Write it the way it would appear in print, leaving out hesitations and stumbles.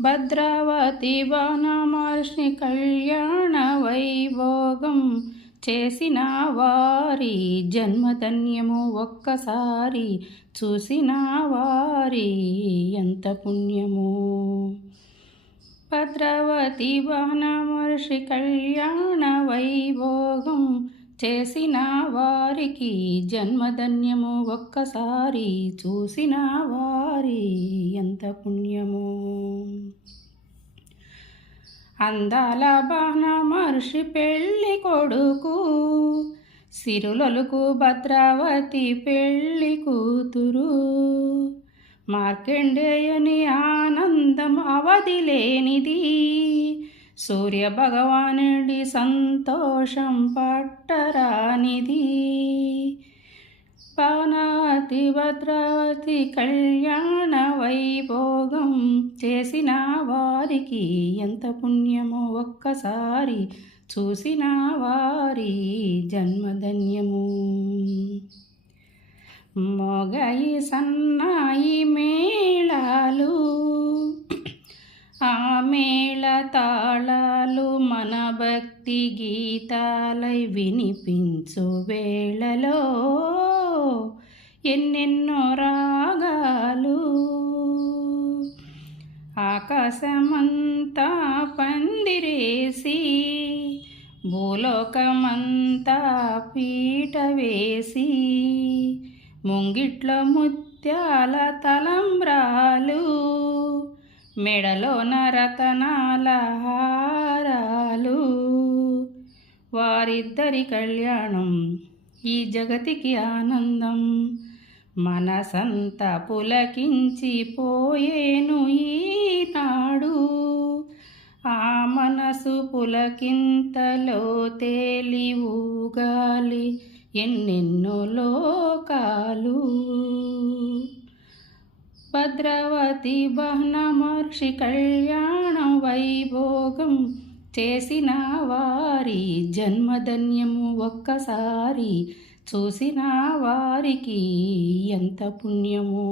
భద్రావతి బాణమహర్షి కళ్యాణ వైభోగం చేసిన వారి జన్మధన్యము ఒక్కసారి చూసిన వారి ఎంత పుణ్యము. భద్రావతి బాణమహర్షి కళ్యాణ వైభోగం చేసిన వారికి జన్మధన్యము ఒక్కసారి చూసిన వారి ఎంత పుణ్యము. అందాల బాణమహర్షి పెళ్ళి కొడుకు, సిరులొలుకు భద్రావతి పెళ్ళి కూతురు. మార్కండేయుని ఆనందం అవధి లేనిది, సూర్య భగవానుడి సంతోషం పట్టరానిది. బాణావతి భద్రావతి కళ్యాణ వైభోగం చేసిన వారికి ఎంత పుణ్యమో ఒక్కసారి చూసిన వారి జన్మధన్యము. మోగాయి సన్నాయి మేళాలు, ఆ మేళ తాళాలు మన భక్తి గీతాలై వినిపించు వేళలో ఎన్నెన్నో రాగాలు. ఆకాశమంతా పందిరేసి, భూలోకమంతా పీట వేసి, ముంగిట్లో ముత్యాల తలంబ్రాలు, మెడలోన రతనాల హారాలు. వారిద్దరి కళ్యాణం ఈ జగతికి ఆనందం. మనసంతా పులకించిపోయేను ఈనాడు. ఆ మనసు పులకింతలో తేలి ఊగాలి ఎన్నెన్నో లోకాలు. భద్రావతి బాణమహర్షి కళ్యాణ వైభోగం చేసిన వారి జన్మధన్యము ఒక్కసారి చూసిన వారికి ఎంత పుణ్యము.